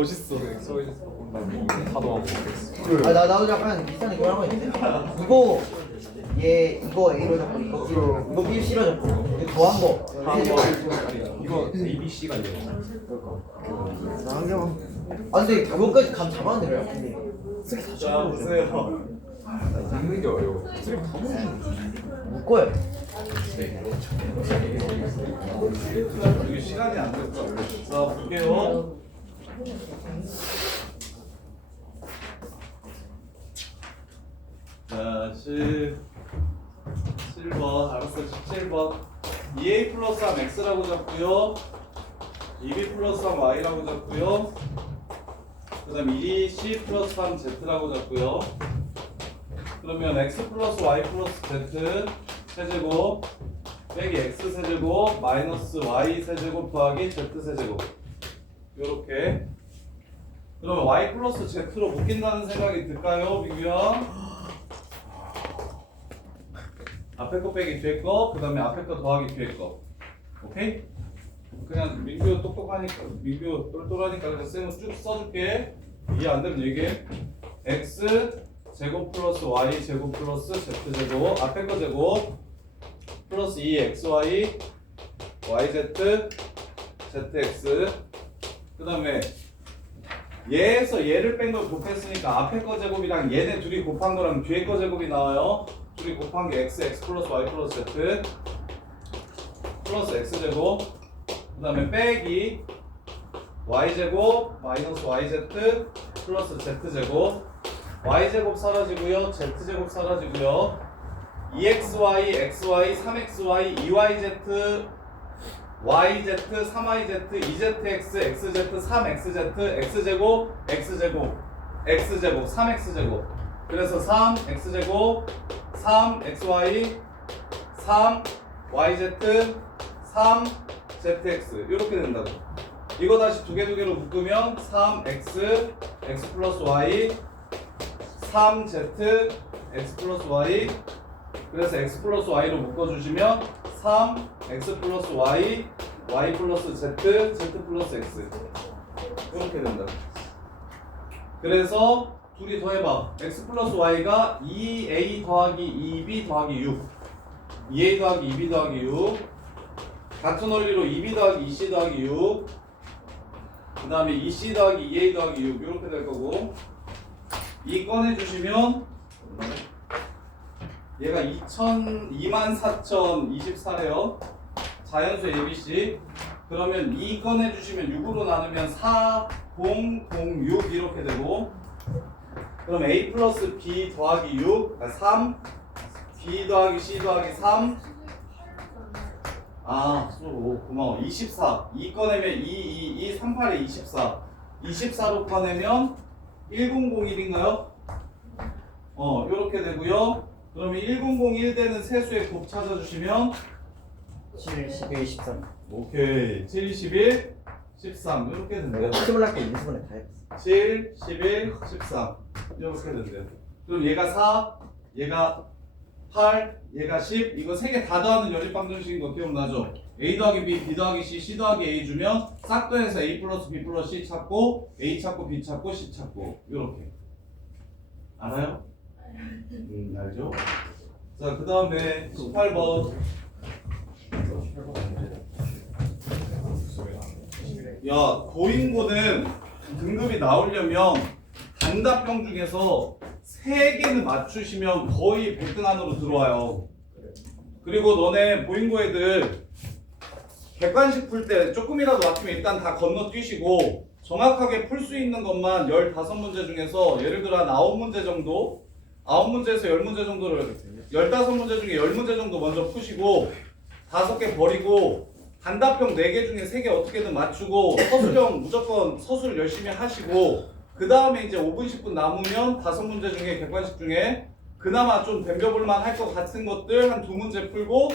멋있어. 파도 안 보겠어. 아 나도 약간 비슷한 이거 한거 있는데. 이거 A로 잡고 이거 B C로 잡고 이거 더한 거. 이거 ABC가 이거. 나 안경. 아 근데 그거까지 감 잡았는데 왜 근데 쓰기 다 자 잡아 보세요. 읽는 게 어려워. 묶어요. 이게 시간이 안 됐어. 자 볼게요. 자 17번 알았어. 17번 2a 플러스 3 x라고 잡고요. 2b 플러스 3 y라고 잡고요. 그 다음 2c 플러스 3 z라고 잡고요. 그러면 x 플러스 y 플러스 z 세제곱 빼기 x 세제곱 마이너스 y 세제곱 더하기 z 세제곱 요렇게. 그러면 y 플러스 z로 묶인다는 생각이 들까요, 민규야? 앞에 거 빼기 뒤에 거, 그 다음에 앞에 거 더하기 뒤에 거. 오케이? 그냥 민규 똑똑하니까, 민규 똘똘하니까 그냥 쌤은 쭉 써줄게. 이해 안 되면 얘기해. x 제곱 플러스 y 제곱 플러스 z 제곱 앞에 거 제곱 플러스 2xy yz zx 그 다음에 얘에서 얘를 뺀 걸 곱했으니까 앞에 거 제곱이랑 얘네 둘이 곱한 거랑 뒤에 거 제곱이 나와요. 둘이 곱한 게 x 플러스 y 플러스 z 플러스 x 제곱 그 다음에 빼기 y 제곱 마이너스 yz 플러스 z 제곱 y 제곱 사라지고요. z 제곱 사라지고요. 2xy, xy, 3xy, 2yz, yz, 3yz, 2zx, xz, 3xz, x제곱, x제곱, x제곱, 3x제곱. 그래서 3x제곱, 3xy, 3yz, 3zx 이렇게 된다고. 이거 다시 두 개로 묶으면 3x, x 플러스 y, 3z, x 플러스 y 그래서 x 플러스 y로 묶어주시면 3, x 플러스 y, y 플러스 z, z 플러스 x 이렇게 된다. 그래서 둘이 더해봐. x 플러스 y가 2a 더하기 2b 더하기 6 2a 더하기 2b 더하기 6 같은 원리로 2b 더하기 2c 더하기 6 그 다음에 2c 더하기 2a 더하기 6 이렇게 될 거고 이 꺼내주시면 얘가 24,024래요. 자연수 ABC. 그러면 2 꺼내주시면 6으로 나누면 4, 0, 0, 6 이렇게 되고 그럼 A 플러스 B 더하기 6, 3 B 더하기 C 더하기 3 고마워. 24 2 꺼내면 2, 3, 8에 24 24로 꺼내면 1001인가요? 요렇게 되고요. 그러면 1001 되는 세수의 곱 찾아주시면 7, 11, 13. 오케이 7, 11, 13 이렇게 된대요. 시험을 할때 인수분해 다 했어. 7, 11, 13 이렇게 된대요. 그럼 얘가 4, 얘가 8, 얘가 10 이거 세 개 다 더하는 연립방정식인 거 기억나죠? A 더하기 B, B 더하기 C, C 더하기 A 주면 싹 더해서 A 플러스 B 플러스 C 찾고 A 찾고 B 찾고 C 찾고 이렇게 알아요? 알죠? 자, 그 다음에 18번. 야, 고인고는 등급이 나오려면 단답형 중에서 3개는 맞추시면 거의 100등 안으로 들어와요. 그리고 너네 보인고 애들 객관식 풀 때 조금이라도 맞추면 일단 다 건너뛰시고 정확하게 풀 수 있는 것만 15문제 중에서 예를 들어 한 9문제 정도 9문제에서 10문제 정도를 15문제 중에 10문제 정도 먼저 푸시고 5개 버리고 단답형 4개 중에 3개 어떻게든 맞추고 서술형 무조건 서술 열심히 하시고 그 다음에 이제 5분 10분 남으면 5문제 중에 객관식 중에 그나마 좀 덤벼볼만 할 것 같은 것들 한 2문제 풀고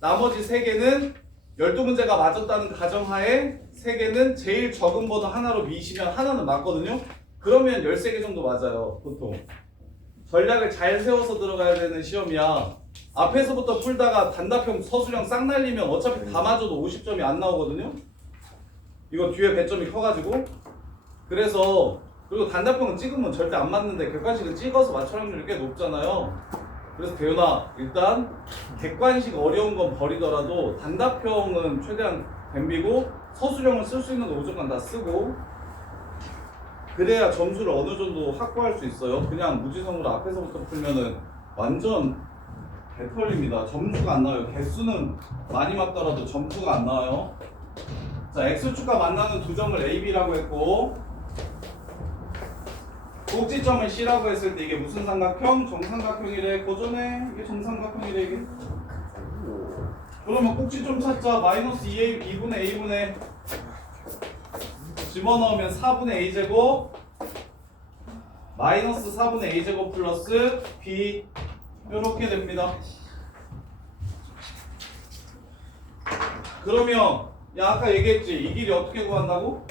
나머지 3개는 12문제가 맞았다는 가정하에 3개는 제일 적은 번호 하나로 미시면 하나는 맞거든요. 그러면 13개 정도 맞아요. 보통 전략을 잘 세워서 들어가야 되는 시험이야. 앞에서부터 풀다가 단답형 서술형 싹 날리면 어차피 다 맞아도 50점이 안 나오거든요. 이거 뒤에 배점이 커가지고 그래서 그리고 단답형은 찍으면 절대 안 맞는데 객관식은 찍어서 맞출 확률이 꽤 높잖아요. 그래서 대윤아 일단 객관식 어려운 건 버리더라도 단답형은 최대한 덤비고 서술형을 쓸 수 있는 거 무조건 다 쓰고 그래야 점수를 어느 정도 확보할 수 있어요. 그냥 무지성으로 앞에서부터 풀면은 완전 개털립니다. 점수가 안 나와요. 개수는 많이 맞더라도 점수가 안 나와요. 자, X축과 만나는 두 점을 A, B라고 했고 꼭지점을 C라고 했을 때 이게 무슨 삼각형? 정삼각형이래. 고전해. 이게 정삼각형이래 이게. 그러면 꼭지점 찾자. 마이너스 2분의 A분의 집어넣으면 4분의 A제곱 마이너스 4분의 A제곱 플러스 B 이렇게 됩니다. 그러면 야 아까 얘기했지 이 길이 어떻게 구한다고?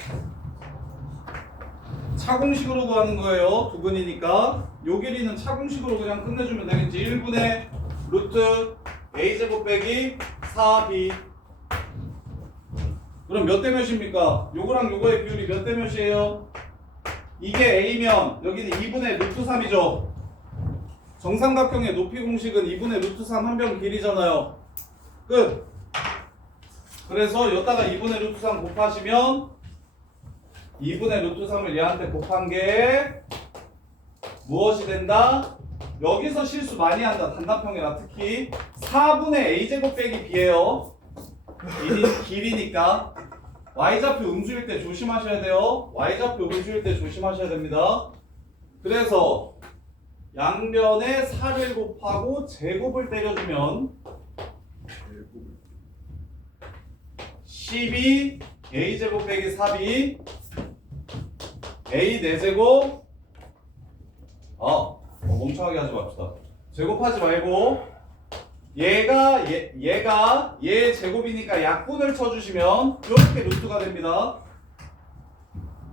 차공식으로 구하는 거예요. 두근이니까 요 길이는 차공식으로 그냥 끝내주면 되겠지. 1분의 루트 A제곱 빼기 4B 그럼 몇 대 몇입니까? 요거랑 요거의 비율이 몇 대 몇이에요? 이게 A면 여기는 2분의 루트 3이죠. 정삼각형의 높이 공식은 2분의 루트 3 한 변 길이잖아요. 끝. 그래서 여기다가 2분의 루트 3 곱하시면 2분의 루트 3을 얘한테 곱한 게 무엇이 된다? 여기서 실수 많이 한다. 단답형이라 특히 4분의 A제곱 빼기 B예요. 길이니까 Y좌표 음수일 때 조심하셔야 돼요. Y좌표 음수일 때 조심하셔야 됩니다. 그래서 양변에 4를 곱하고 제곱을 때려주면 12 A제곱 빼기 4B A 4제곱 멍청하게 하지 맙시다. 제곱하지 말고 얘가 얘 제곱이니까 약분을 쳐주시면 이렇게 루트가 됩니다.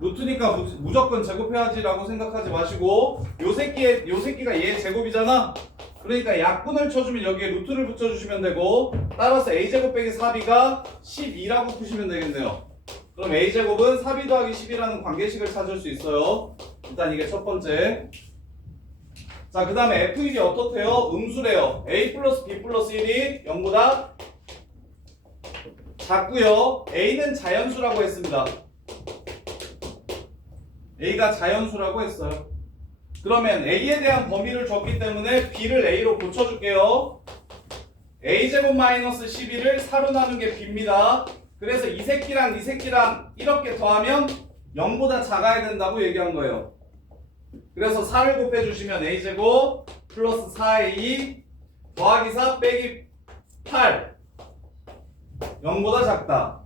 루트니까 무조건 제곱해야지라고 생각하지 마시고 요 새끼가 얘 제곱이잖아. 그러니까 약분을 쳐주면 여기에 루트를 붙여주시면 되고 따라서 A제곱 빼기 4B가 12라고 푸시면 되겠네요. 그럼 A제곱은 4B 더하기 10이라는 관계식을 찾을 수 있어요. 일단 이게 첫 번째. 자, 그 다음에 F1이 어떻대요? 음수래요. A 플러스 B 플러스 1이 0보다 작고요. A는 자연수라고 했습니다. A가 자연수라고 했어요. 그러면 A에 대한 범위를 줬기 때문에 B를 A로 고쳐줄게요. A제곱 마이너스 12를 4로 나눈 게 B입니다. 그래서 이 새끼랑 이 새끼랑 이렇게 더하면 0보다 작아야 된다고 얘기한 거예요. 그래서 4를 곱해주시면 A제곱 플러스 4A 더하기 4 빼기 8 0보다 작다.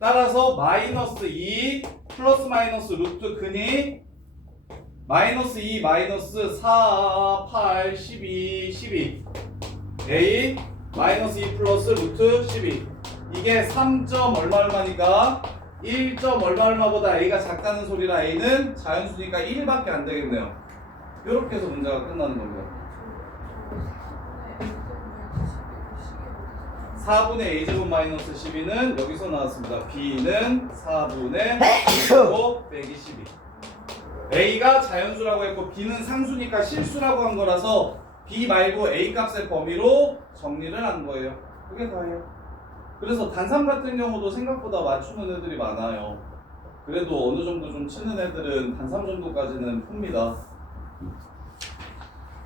따라서 마이너스 2 플러스 마이너스 루트 근이 마이너스 2 마이너스 4 8 12 12 A 마이너스 2 플러스 루트 12 이게 3점 얼마니까 1점 얼마보다 A가 작다는 소리라 A는 자연수니까 1밖에 안 되겠네요. 이렇게 해서 문제가 끝나는 겁니다. 4분의 A제곱 마이너스 12는 여기서 나왔습니다. B는 4분의 A제곱 빼기 12 A가 자연수라고 했고 B는 상수니까 실수라고 한 거라서 B 말고 A 값의 범위로 정리를 한 거예요. 그게 다예요. 그래서 단삼 같은 경우도 생각보다 맞추는 애들이 많아요. 그래도 어느 정도 좀 치는 애들은 단삼 정도까지는 풉니다.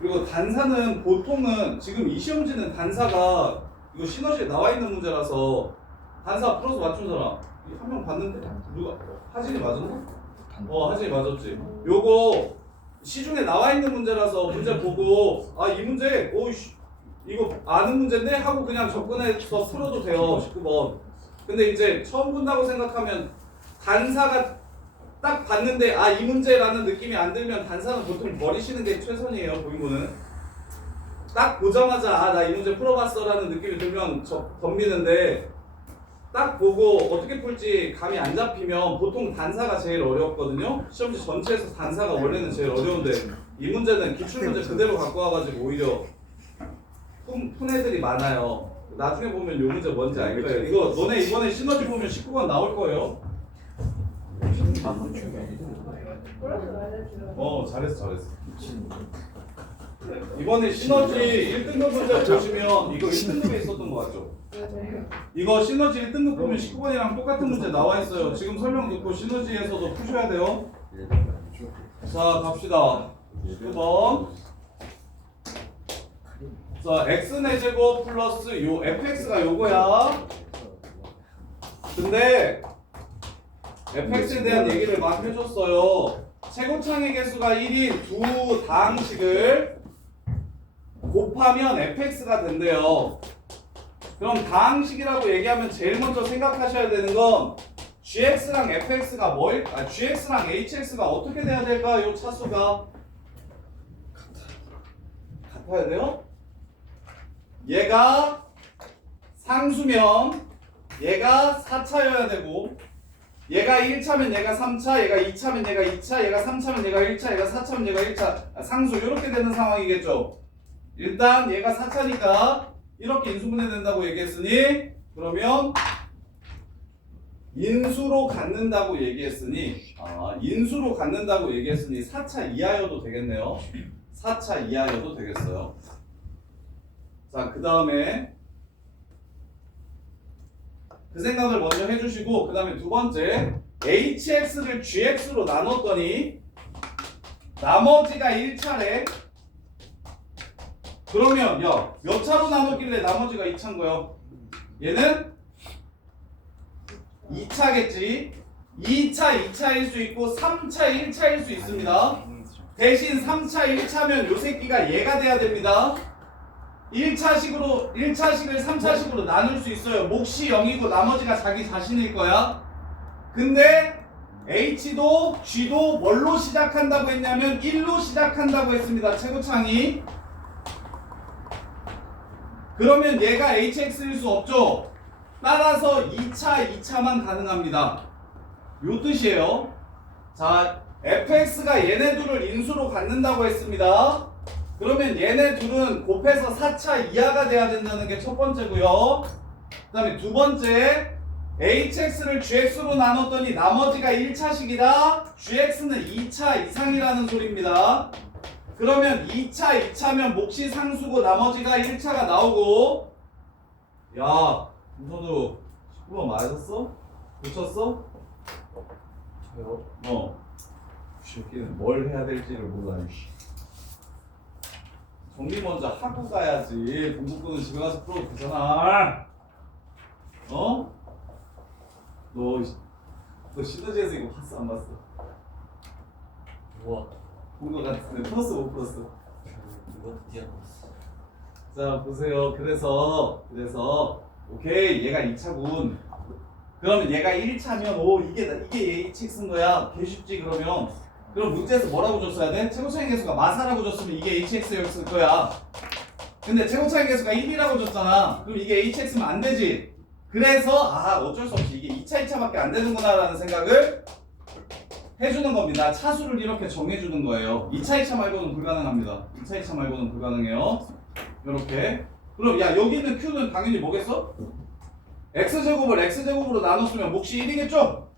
그리고 단사는 보통은 지금 이 시험지는 단사가 이거 시너지에 나와 있는 문제라서 단사 풀어서 맞춘 사람 한 명 봤는데 누가 하진이 맞았나? 하진이 맞았지. 요거 시중에 나와 있는 문제라서 문제 보고 이 문제 이거 아는 문제인데 하고 그냥 접근해서 풀어도 돼요. 19번. 근데 이제 처음 본다고 생각하면 단사가 딱 봤는데 이 문제라는 느낌이 안 들면 단사는 보통 버리시는 게 최선이에요. 보이면은 딱 보자마자 나 이 문제 풀어봤어 라는 느낌이 들면 덤비는데 딱 보고 어떻게 풀지 감이 안 잡히면 보통 단사가 제일 어렵거든요. 시험지 전체에서 단사가 원래는 제일 어려운데 이 문제는 기출문제 그대로 갖고 와가지고 오히려 푼 애들이 많아요. 나중에 보면 이 문제 뭔지 알 거예요. 이거 너네 이번에 시너지 보면 19번 나올 거예요. 잘했어. 이번에 시너지 1등급 문제 보시면 이거 1등급에 있었던 거 같죠? 이거 시너지 1등급 보면 19번이랑 똑같은 문제 나와 있어요. 지금 설명 듣고 시너지에서도 푸셔야 돼요. 자, 갑시다. 1번. 자, x의 제곱 플러스 요 fx가 요거야. 근데 fx에 대한 얘기를 막 해줬어요. 최고창의 개수가 1인 두 다항식을 곱하면 fx가 된대요. 그럼 다항식이라고 얘기하면 제일 먼저 생각하셔야 되는 건 gx랑 fx가 gx랑 hx가 어떻게 돼야 될까? 요 차수가 같아야 돼요? 얘가 상수면 얘가 4차여야 되고 얘가 1차면 얘가 3차, 얘가 2차면 얘가 2차, 얘가 3차면 얘가 1차, 얘가 4차면 얘가 1차 상수 이렇게 되는 상황이겠죠. 일단 얘가 4차니까 이렇게 인수분해된다고 얘기했으니 그러면 인수로 갖는다고 얘기했으니 4차 이하여도 되겠네요. 4차 이하여도 되겠어요. 자, 그 다음에 그 생각을 먼저 해주시고 그 다음에 두 번째 hx를 gx로 나눴더니 나머지가 1차래. 그러면 야, 몇 차로 나눴길래 나머지가 2차인 거야? 얘는 2차겠지. 2차 2차일 수 있고 3차 1차일 수 있습니다. 대신 3차 1차면 요 새끼가 얘가 돼야 됩니다. 1차식을 3차식으로 나눌 수 있어요. 몫이 0이고 나머지가 자기 자신일 거야. 근데 H도 G도 뭘로 시작한다고 했냐면 1로 시작한다고 했습니다. 최고창이. 그러면 얘가 HX일 수 없죠. 따라서 2차만 가능합니다. 요 뜻이에요. 자, fx가 얘네 둘을 인수로 갖는다고 했습니다. 그러면 얘네 둘은 곱해서 4차 이하가 돼야 된다는 게 첫 번째고요. 그 다음에 두 번째 hx를 gx로 나눴더니 나머지가 1차식이다. gx는 2차 이상이라는 소리입니다. 그러면 2차면 몫이 상수고 나머지가 1차가 나오고 야, 김선우 19번 맞았어? 고쳤어? 저요? 이 새끼는 뭘 해야 될지를 몰라. 정리 먼저 하고 가야지. 공부꾼은 집에 가서 풀어도 되잖아. 너 시너지에서 이거 봤어 안 봤어? 뭐? 본 거 같은데 풀었어 못 풀었어? 이거 드디어 봤어. 자 보세요. 그래서 오케이 얘가 2차군. 그러면 얘가 1차면 이게 HX인 거야. 개 쉽지 그러면. 그럼 문제에서 뭐라고 줬어야 돼? 최고차의 개수가 마사라고 줬으면 이게 HX였을 거야. 근데 최고차의 개수가 1이라고 줬잖아. 그럼 이게 HX면 안 되지. 그래서 어쩔 수 없이 이게 2차밖에 안 되는구나 라는 생각을 해주는 겁니다. 차수를 이렇게 정해주는 거예요. 2차 말고는 불가능합니다. 2차 말고는 불가능해요. 이렇게. 그럼 야 여기 있는 Q는 당연히 뭐겠어? X제곱을 X제곱으로 나눴으면 몫이 1이겠죠?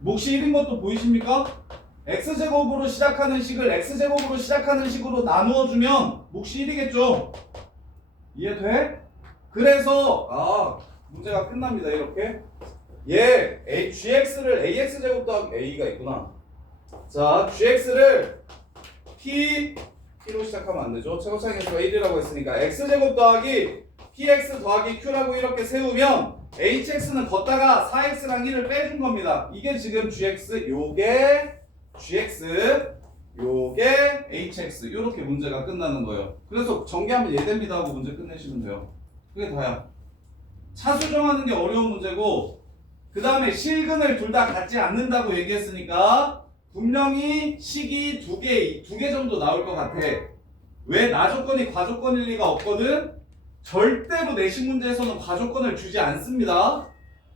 몫이 1인 것도 보이십니까? X제곱으로 시작하는 식을 X제곱으로 시작하는 식으로 나누어주면 몫이 1이겠죠? 이해돼? 그래서 문제가 끝납니다. 이렇게 gx를 ax제곱 더하기 a가 있구나. 자, gx를 p로 시작하면 안 되죠. 최고차의 개수가 1이라고 했으니까 x제곱 더하기 px 더하기 q라고 이렇게 세우면 hx는 걷다가 4x랑 1을 빼준 겁니다. 이게 지금 gx, 요게 gx, 요게 hx 이렇게 문제가 끝나는 거예요. 그래서 전개하면 얘됩니다 하고 문제 끝내시면 돼요. 그게 다야. 차수 정하는 게 어려운 문제고 그 다음에 실근을 둘 다 갖지 않는다고 얘기했으니까 분명히 식이 두 개 정도 나올 것 같아. 왜 나조건이 과조건일 리가 없거든? 절대로 내신 문제에서는 과조건을 주지 않습니다.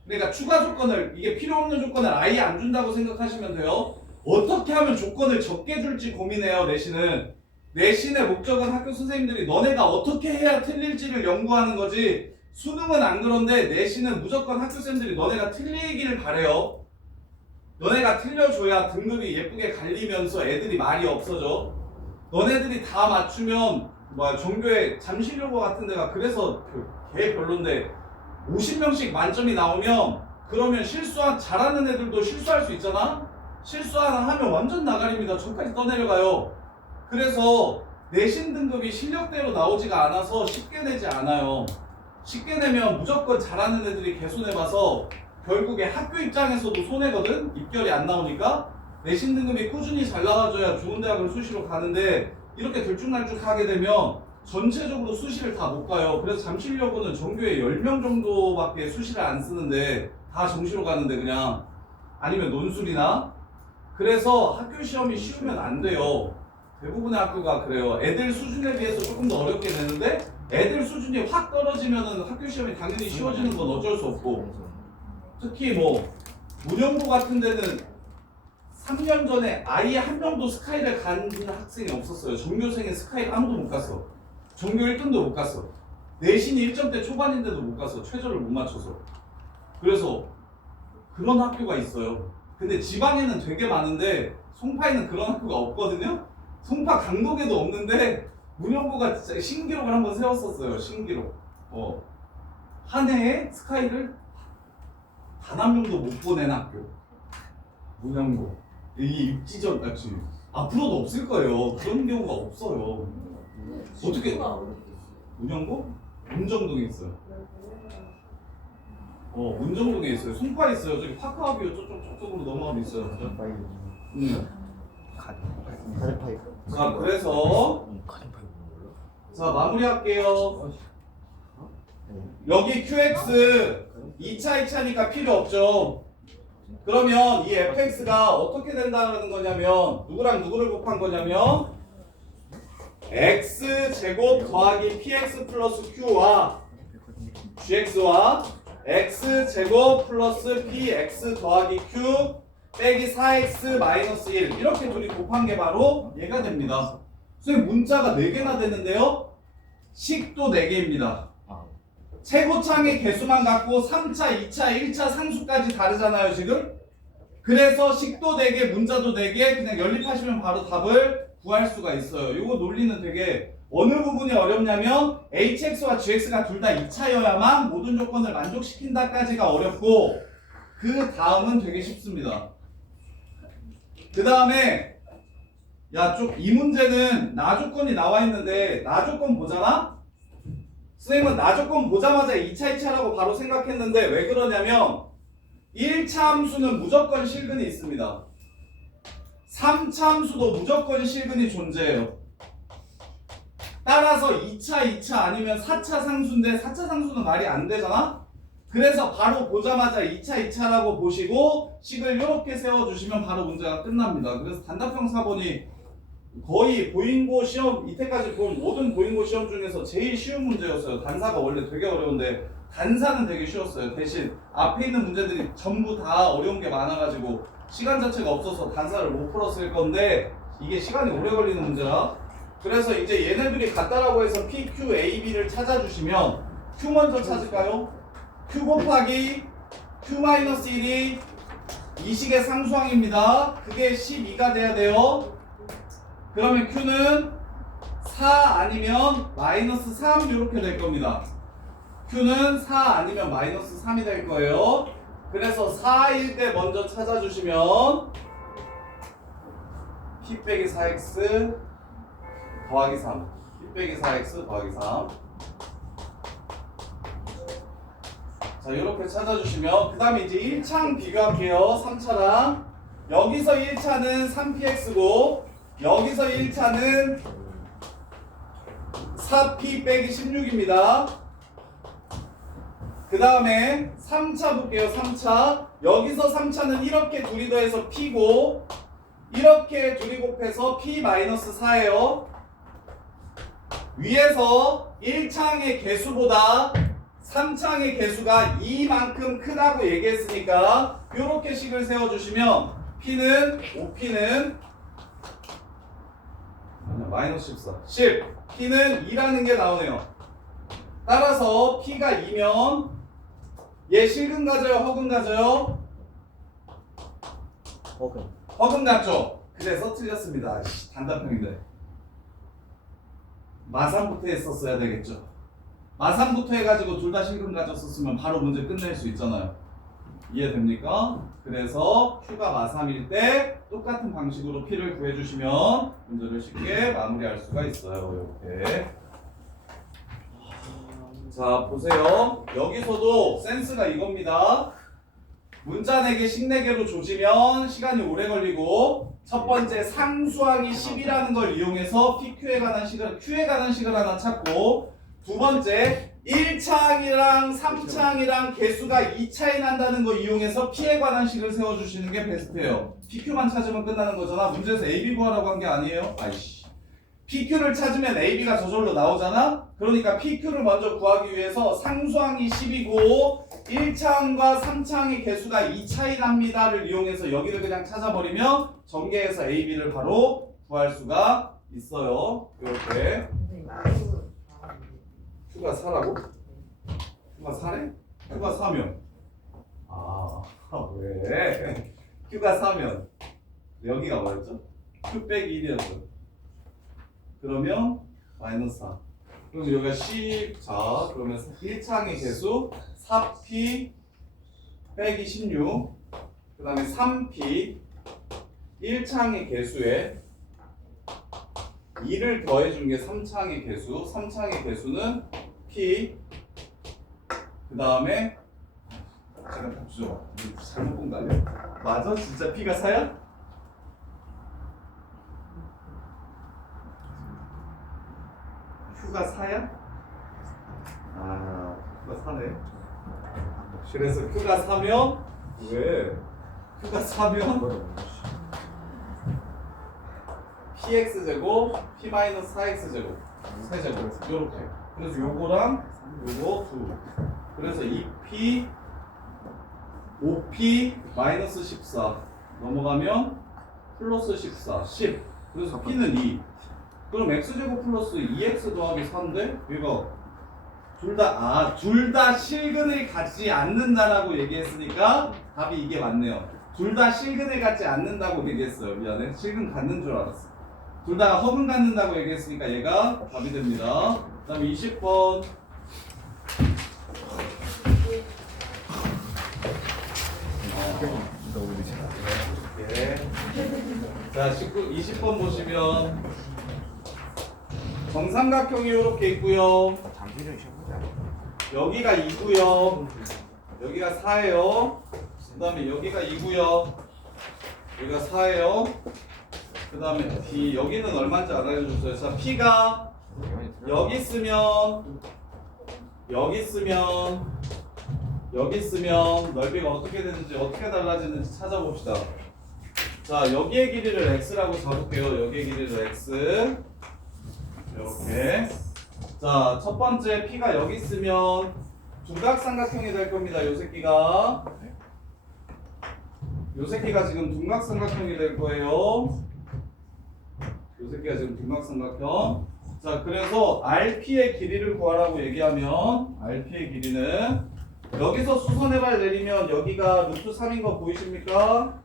그러니까 추가 조건을, 이게 필요 없는 조건을 아예 안 준다고 생각하시면 돼요. 어떻게 하면 조건을 적게 줄지 고민해요. 내신의 목적은 학교 선생님들이 너네가 어떻게 해야 틀릴지를 연구하는 거지. 수능은 안 그런데 내신은 무조건 학교 선생님들이 너네가 틀리기를 바래요. 너네가 틀려줘야 등급이 예쁘게 갈리면서 애들이 말이 없어져. 너네들이 다 맞추면 뭐야 종교에 잠실여고 같은 데가 그래서 개 별론데 50명씩 만점이 나오면 그러면 잘하는 애들도 실수할 수 있잖아? 실수 하나 하면 완전 나가립니다. 저까지 떠내려가요. 그래서 내신 등급이 실력대로 나오지가 않아서 쉽게 내지 않아요. 쉽게 내면 무조건 잘하는 애들이 개손해봐서 결국에 학교 입장에서도 손해거든? 입결이 안 나오니까 내신 등급이 꾸준히 잘 나가줘야 좋은 대학을 수시로 가는데 이렇게 들쭉날쭉하게 되면 전체적으로 수시를 다 못 가요. 그래서 잠실여고는 전교에 10명 정도밖에 수시를 안 쓰는데 다 정시로 가는데 그냥 아니면 논술이나 그래서 학교 시험이 쉬우면 안 돼요. 대부분의 학교가 그래요. 애들 수준에 비해서 조금 더 어렵게 내는데 애들 수준이 확 떨어지면은 학교 시험이 당연히 쉬워지는 건 어쩔 수 없고 특히 뭐 문영고 같은 데는 3년 전에 아예 한 명도 스카이를 간 학생이 없었어요. 전교생의 스카이 아무도 못 갔어. 전교 1등도 못 갔어. 내신이 1점대 초반인데도 못 갔어. 최저를 못 맞춰서. 그래서 그런 학교가 있어요. 근데 지방에는 되게 많은데 송파에는 그런 학교가 없거든요. 송파 강동에도 없는데 문영고가 진짜 신기록을 한번 세웠었어요. 신기록. 한 해에 스카이를 단 한 명도 못 보낸 학교. 문영고. 이 입지전 같이 앞으로도 없을 거예요. 그런 경우가 없어요. 어떻게? 문영고? 문정동에 있어요. 문정동에 있어요. 송파에 있어요. 저기 파크아비오 저쪽으로 넘어가면 있어요. 가래파이. 자, 그래서 자 마무리할게요. 여기 QX 2차 니까 필요 없죠. 그러면 이 fx가 어떻게 된다는 거냐면 누구랑 누구를 곱한 거냐면 x제곱 더하기 px 플러스 q와 gx와 x제곱 플러스 px 더하기 q 빼기 4x 마이너스 1 이렇게 둘이 곱한 게 바로 얘가 됩니다. 선생님 문자가 4개나 되는데요. 식도 4개입니다. 최고창의 개수만 갖고 3차, 2차, 1차 상수까지 다르잖아요 지금. 그래서 식도 4개, 문자도 4개 그냥 연립하시면 바로 답을 구할 수가 있어요. 이거 논리는 되게 어느 부분이 어렵냐면 hx와 gx가 둘 다 2차여야만 모든 조건을 만족시킨다까지가 어렵고 그 다음은 되게 쉽습니다. 그 다음에 이 문제는 나 조건이 나와 있는데 나 조건 보잖아? 선생님은 나 조건 보자마자 2차라고 바로 생각했는데 왜 그러냐면 1차 함수는 무조건 실근이 있습니다. 3차 함수도 무조건 실근이 존재해요. 따라서 2차 아니면 4차 상수인데 4차 상수는 말이 안 되잖아? 그래서 바로 보자마자 2차라고 보시고 식을 이렇게 세워주시면 바로 문제가 끝납니다. 그래서 단답형 4번이 거의 보인고 시험 이때까지 본 모든 보인고 시험 중에서 제일 쉬운 문제였어요. 단사가 원래 되게 어려운데 단사는 되게 쉬웠어요. 대신 앞에 있는 문제들이 전부 다 어려운 게 많아가지고 시간 자체가 없어서 단사를 못 풀었을 건데 이게 시간이 오래 걸리는 문제라 그래서 이제 얘네들이 같다라고 해서 P, Q, A, B를 찾아주시면 Q 먼저 찾을까요? Q 곱하기 Q-1이 이 식의 상수항입니다. 그게 12가 돼야 돼요. 그러면 Q는 4 아니면 마이너스 3 이렇게 될 겁니다. Q는 4 아니면 마이너스 3이 될 거예요. 그래서 4일 때 먼저 찾아주시면 P 빼기 4x 더하기 3 P 빼기 4x 더하기 3 자 이렇게 찾아주시면 그 다음에 이제 1차랑 비교할게요. 3차랑 여기서 1차는 3px고 여기서 1차는 4p 빼기 16입니다. 그 다음에 3차 볼게요. 3차 여기서 3차는 이렇게 둘이 더해서 p고 이렇게 둘이 곱해서 p-4예요. 위에서 1창의 개수보다 3창의 개수가 이만큼 크다고 얘기했으니까 이렇게 식을 세워주시면 p는 5p는 마이너스 14 10 p는 2라는 게 나오네요. 따라서 p가 2면 얘 실근 가져요 허근 가져요? 그럼. 허금 같죠? 그래서 틀렸습니다. 단답형인데. 마삼부터 했었어야 되겠죠. 마삼부터 해가지고 둘 다 실근 가졌었으면 바로 문제 끝낼 수 있잖아요. 이해됩니까? 그래서 Q가 마삼일 때 똑같은 방식으로 P를 구해주시면 문제를 쉽게 마무리할 수가 있어요. 이렇게. 자, 보세요. 여기서도 센스가 이겁니다. 문자 4개, 식 4개로 조지면 시간이 오래 걸리고 첫 번째 상수항이 10이라는 걸 이용해서 PQ에 관한 식을, Q에 관한 식을 하나 찾고 두 번째 1차항이랑 3차항이랑 개수가 2차이 난다는 거 이용해서 P에 관한 식을 세워주시는 게 베스트예요. PQ만 찾으면 끝나는 거잖아. 문제에서 AB 구하라고 한 게 아니에요. 아이씨. PQ를 찾으면 AB가 저절로 나오잖아. 그러니까 PQ를 먼저 구하기 위해서 상수항이 10이고 1차항과 3차항의 개수가 2차이 납니다를 이용해서 여기를 그냥 찾아버리면 전개해서 AB를 바로 구할 수가 있어요. 이렇게. Q가 4라고? Q가 4래? Q가 4면 왜? Q가 4면 여기가 뭐였죠? Q 빼기 1이었죠. 그러면 마이너스 4. 그럼 여기가 10. 자, 그러면 1차항의 개수 4P 빼기 16. 그 다음에 3P 1차항의 개수에 2를 더해준 게 3차항의 개수. 3차항의 개수는 P. 그 다음에 잠깐 답주죠. 잘못 본 거 아니야? 맞아? 진짜 P가 4야? Q가 4야? Q가 4네. 그래서 Q가 4면 왜? Q가 4면 px제곱, p-4x제곱, 세제곱 요렇게. 그래서 요거랑 요거 2. 그래서 2p, 5p 마이너스 14 넘어가면 플러스 14, 10. 그래서 p는 2. 그럼 x제곱 플러스 2x 더하기 4인데 얘가 둘 다 실근을 갖지 않는다라고 얘기했으니까 답이 이게 맞네요. 둘 다 실근을 갖지 않는다고 얘기했어요. 미안해. 실근 갖는 줄 알았어. 둘 다 허근 갖는다고 얘기했으니까 얘가 답이 됩니다. 그 다음에 20번. 예. 자, 20번 보시면 정삼각형이 이렇게 있고요. 여기가 2고요. 여기가 4예요. 그 다음에 여기가 2고요. 여기가 4예요. 그 다음에 D, 여기는 얼마인지 알려줬어요. 자, P가 여기 있으면 넓이가 어떻게 되는지, 어떻게 달라지는지 찾아봅시다. 자, 여기의 길이를 x라고 잡을게요. 여기의 길이를 x. 이렇게. 자, 첫 번째 P가 여기 있으면 둔각삼각형이 될 겁니다. 요 새끼가 지금 둔각삼각형이 될 거예요. 요 새끼가 지금 둔각삼각형. 자, 그래서 RP의 길이를 구하라고 얘기하면 RP의 길이는 여기서 수선해발 내리면 여기가 루트 3인 거 보이십니까?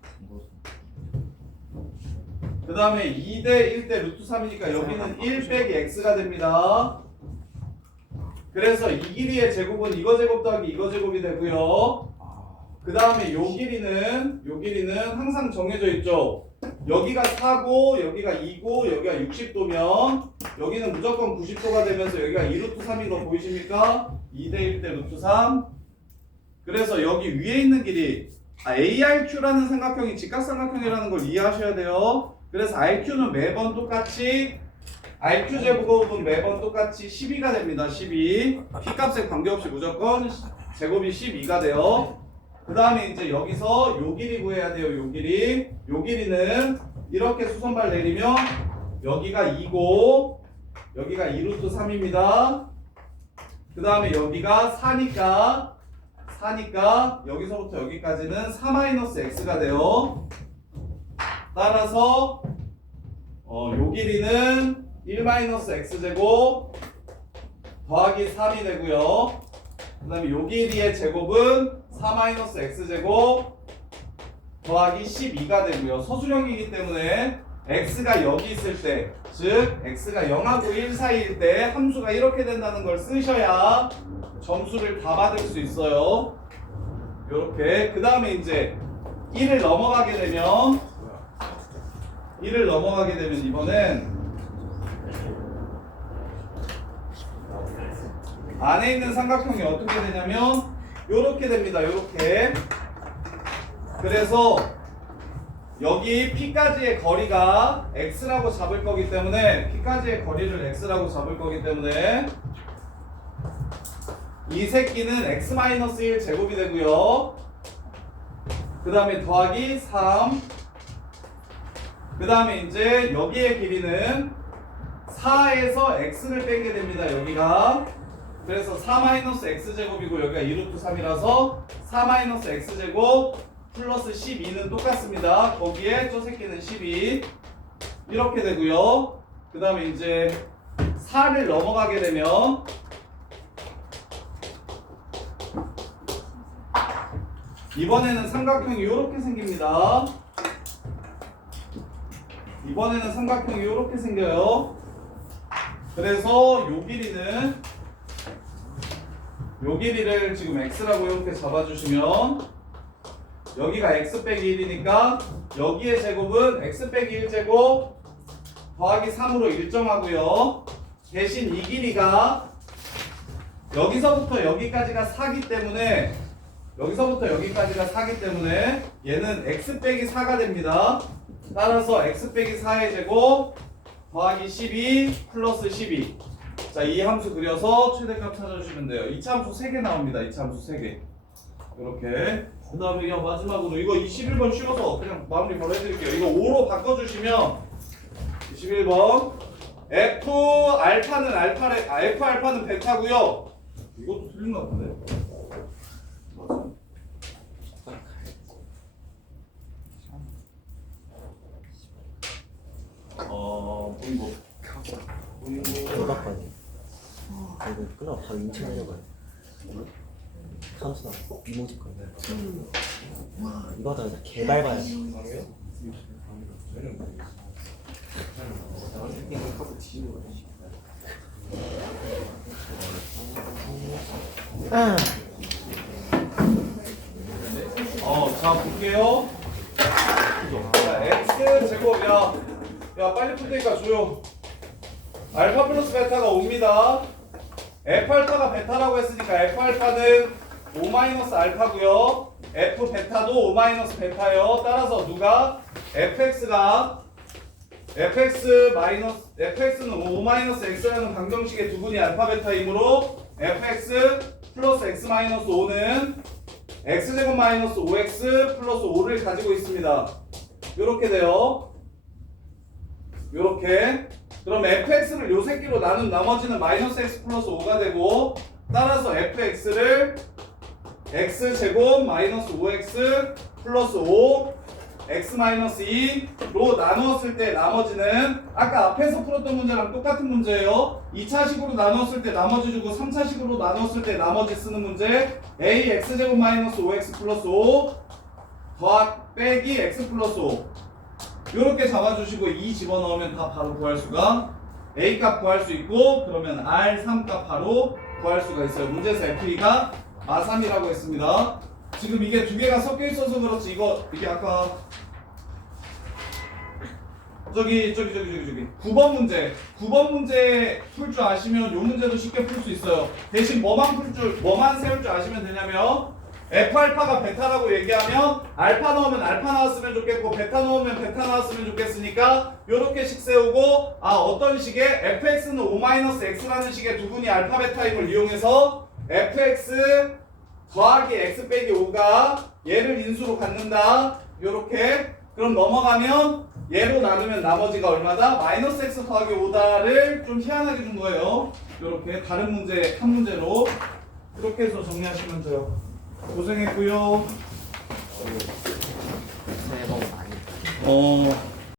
그 다음에 2대 1대 루트 3이니까 여기는 1 빼기 x가 됩니다. 그래서 이 길이의 제곱은 이거 제곱 더하기 이거 제곱이 되고요. 그 다음에 요 길이는 항상 정해져 있죠. 여기가 4고 여기가 2고 여기가 60도면 여기는 무조건 90도가 되면서 여기가 2루트 3인 거 보이십니까? 2대 1대 루트 3. 그래서 여기 위에 있는 길이 ARQ라는 삼각형이 직각삼각형이라는 걸 이해하셔야 돼요. 그래서 RQ는 매번 똑같이 RQ 제곱은 매번 똑같이 12가 됩니다. 12. P값에 관계없이 무조건 제곱이 12가 돼요. 그 다음에 이제 여기서 요 길이 구해야 돼요. 요 길이. 요 길이는 이렇게 수선발 내리면 여기가 2고 여기가 2루트 3입니다. 그 다음에 여기가 4니까 여기서부터 여기까지는 4-x가 돼요. 따라서 요 길이는 1-x제곱 더하기 3이 되고요. 그 다음에 요 길이의 제곱은 4-x제곱 더하기 12가 되고요. 서술형이기 때문에 x가 여기 있을 때, 즉 x가 0하고 1 사이일 때 함수가 이렇게 된다는 걸 쓰셔야 점수를 다 받을 수 있어요. 이렇게. 그 다음에 이제 1을 넘어가게 되면 이번엔 안에 있는 삼각형이 어떻게 되냐면 요렇게 됩니다. 요렇게. 그래서 여기 P까지의 거리가 X라고 잡을 거기 때문에 P까지의 거리를 X라고 잡을 거기 때문에 이 새끼는 X-1 제곱이 되고요. 그 다음에 더하기 3. 그 다음에 이제 여기의 길이는 4에서 X를 뺀게 됩니다. 여기가. 그래서 4-X제곱이고 여기가 2루트 3이라서 4-X제곱 플러스 12는 똑같습니다. 거기에 저 새끼는 12 이렇게 되고요. 그 다음에 이제 4를 넘어가게 되면 이번에는 삼각형이 이렇게 생깁니다. 이번에는 삼각형이 이렇게 생겨요. 그래서 요 길이를 지금 x라고 이렇게 잡아주시면 여기가 x 빼기 1이니까 여기의 제곱은 x 빼기 1제곱 더하기 3으로 일정하고요. 대신 이 길이가 여기서부터 여기까지가 4기 때문에 얘는 x 빼기 4가 됩니다. 따라서 x 빼기 4의 제곱 더하기 12 플러스 12. 자, 이 함수 그려서 최대값 찾아주시면 돼요. 이차 함수 3개 나옵니다. 이차 함수 3개. 이렇게. 그 다음에 그냥 마지막으로 이거 21번 쉬워서 그냥 마무리 바로 해드릴게요. 이거 5로 바꿔주시면 21번 F 알파는 베타고요. 이것도 틀린 것 같은데. 맞아. 보이고. 오락관이. 이거 끊어 바로 인체하려고 해. 삼수나 이모지 거. 이거 하다가 개발봐야 돼. 자 볼게요. 자, x 제곱 야 빨리 풀 테니까 조용. 알파 플러스 베타가 옵니다. F 알파가 베타라고 했으니까 F 알파는 5 마이너스 알파고요. F 베타도 5 마이너스 베타요. 따라서 누가 fx는 5 마이너스 x라는 방정식의 두 분이 알파 베타이므로 fx 플러스 x 마이너스 5는 x제곱 마이너스 5x 플러스 5를 가지고 있습니다. 요렇게 돼요. 요렇게. 그럼 fx를 요 새끼로 나눈 나머지는 마이너스 x 플러스 5가 되고, 따라서 fx를 x제곱 마이너스 5x 플러스 5 x 마이너스 2로 나누었을 때 나머지는 아까 앞에서 풀었던 문제랑 똑같은 문제예요. 2차식으로 나누었을 때 나머지 주고 3차식으로 나누었을 때 나머지 쓰는 문제. a x제곱 마이너스 5x 플러스 5 더하기 빼기 x 플러스 5 요렇게 잡아주시고 2 집어넣으면 다 바로 구할 수가 a 값 구할 수 있고, 그러면 r3 값 바로 구할 수가 있어요. 문제에서 f2가 마3이라고 했습니다. 지금 이게 두 개가 섞여 있어서 그렇지, 이게 아까 저기 9번 문제 풀 줄 아시면 요 문제도 쉽게 풀 수 있어요. 대신 뭐만 세울 줄 아시면 되냐면 F 알파가 베타라고 얘기하면 알파 넣으면 알파 나왔으면 좋겠고 베타 넣으면 베타 나왔으면 좋겠으니까 요렇게 식 세우고, 어떤 식의 fx는 5-x라는 식의 두 분이 알파 베타임을 이용해서 fx 더하기 x 빼기 5가 얘를 인수로 갖는다. 요렇게. 그럼 넘어가면 얘로 나누면 나머지가 얼마다? 마이너스 x 더하기 5다를 좀 희한하게 준 거예요. 요렇게 다른 문제 한 문제로 이렇게 해서 정리하시면 돼요. 고생했고요. 새해 복 많이.